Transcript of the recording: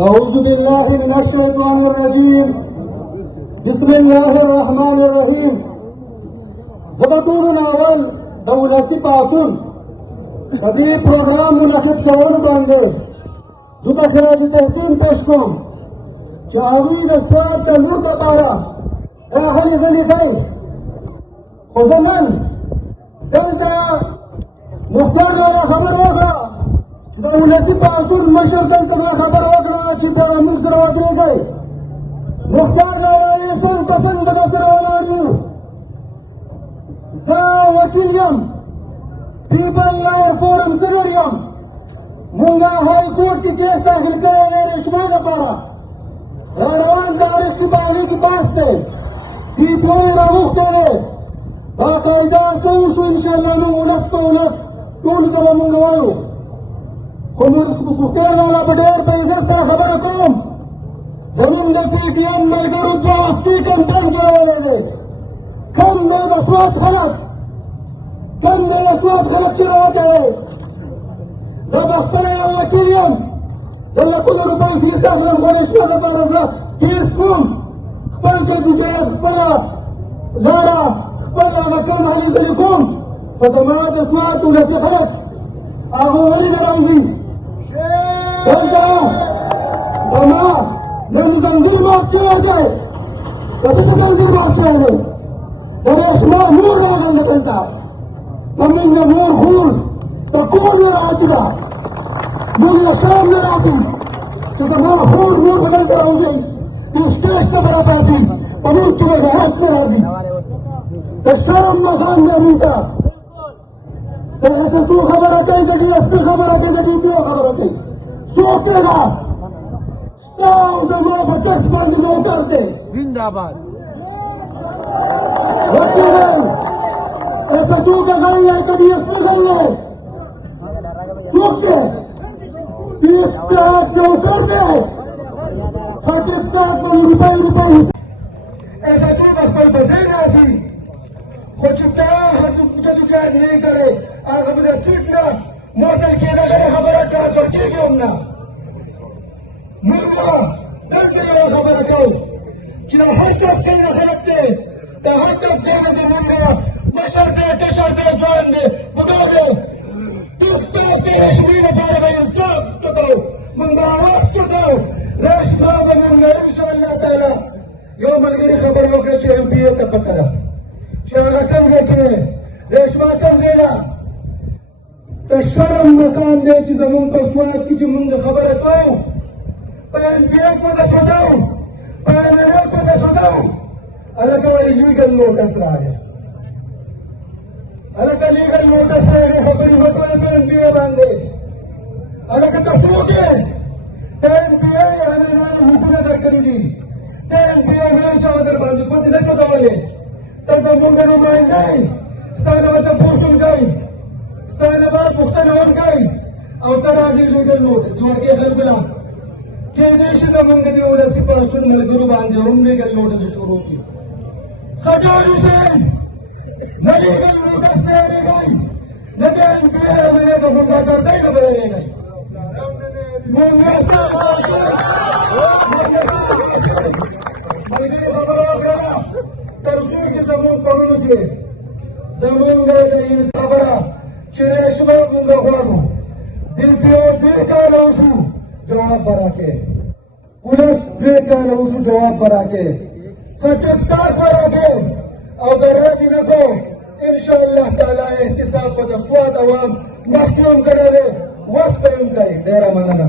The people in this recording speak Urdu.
أعوذ بالله من الشيطان الرجيم بسم الله الرحمن الرحيم زبطون اول دولتي پاسون کدی پروگرام منعقد کول باندې دوته خراج تحسین پیش کوم چې هغوی د سواد د لور دپاره راغلي غلي دی خو زه نن دلته مختار والا خبر وکړه چې د ولسي پاڅون مشر دلته دا خبر وکړه چې دا موږ سره ودرېږئ مختار والا څنګ په څنګ به درسره ولاړ یو زه وکیل یم پیپل لایر فورم صدر یم مونږ های کورټ کې کیس داخل کړی دی رشوه دپاره را روان تاریخ کې باغې کې بحث دی ډیپو یې راغوښتی دی باقاعده څه وشو انشاءالله موږ ولس په ولس ټولو ته به مونږ وایو خو مختار لالا په ډېر په عزت سره خبره کوم زمونږ د پي ټي ایم ملګرو دوه هفتې کمپین جوړولی دی کم دی د سوات خلک کم دی د سوات خلک چې راوتلی زه به خپله یو وکیل یم زه لکونه روپۍ فیس اخلم خو رشوه دپاره زه تېر کوم خپل جدوجهد خپله لاره خپل هغه کوم هلې ځلې کوم خو زما د سوات ولسي خلک هغه ولې نه راوځي دلته زما نن زنځیر مات شوی دی د څه زنځیر مات شوی دی د رشوه مور راغلی دلته زمونږ د مور خور د کور نه راوتې ده موږ له شام نه راځو چې د مور خور مور به دلته راوځي د سټیج ته به راپاڅي په موږ کې به جهاد نه راځي د شرم مقام دی موږ ته د ایس ایس او خبره کوي د ډي ایس پي خبره کوي د ډي پي او خبره کوي څوک دی دا ستا او زما په ټکس باندې نوکر دی زنده‌باد وکیل دی ایس ایچ او کا غړی دی که ډي ایس پي غړی دی څوک دی ټیکټاک جوکر دی ښه ټیکټاک باندې روپۍ ایس ایچ او به خپل په ځای راځي خو چې تا جدوجهد نه کړی هغه به د سیټ نه معطل کېدلی خبره ټرانسفر کېږي هم نه موږ به دلته یوه خبره کوو چې د هر طبقې نه خلک دی د هر طبقې نه زمونږ مشر دی کشر دی ځوان دی بوډا دی ټیکټاک د رشوې لپاره به انصاف چوټو موږ به اواز چوټو رشوه به موږ انشاءالله تعالی یو ملګري خبر وکړه چې ایم پي اے ته پته ده چې هغه کوم ځای کې دی رشوه کوم ځای ده د شرم مقام دی چې زمونږ په سوات کې چې موږ خبره کوو په ایم پي اے پته چوټو په ایم ایل اے پته چوټو هلکه وایي لیګل نوټس راغی هلکه لیګل نوټس راغی خبرې مه کوئ په ایم پي اے باندې هلکه ته څوک یې د ایم پي اے امینه لیکونه درکړي دي د ایم پي اے نه چا در باندې پتې نه چوټولې ته زمونږ نماینده یې ستا نه به تپوس هم کوي ستا نه به پوښتنه هم کوي او ته راځې لیګل نوټس ورکې خلکو له کېدای شي زمونږ د ولسي پاڅون ملګرو باندې هم لیګل نوټس شروع کړي خټار حسین نه لیګل نوټس تیارېږئ نه د ایم پي اے امینې د فلکاکردۍ نه به یېرېږئ مونږ ستا پاڅون ملګري خبره وکړله تر څو چې زمونږ په وینو کې زمونږ د خبره چې رشوه مونږ غواړو ډي پي او 3 کاله وشو جواب به راکړې پولیس 3 کاله وشو جواب به راکړې ښه ټیکټاک به راکړې او د ورځې نه کو انشاءالله تعالی احتساب به د سوات عوام مخکې هم کړی دی وخت به یې هم کوي ډېره مننه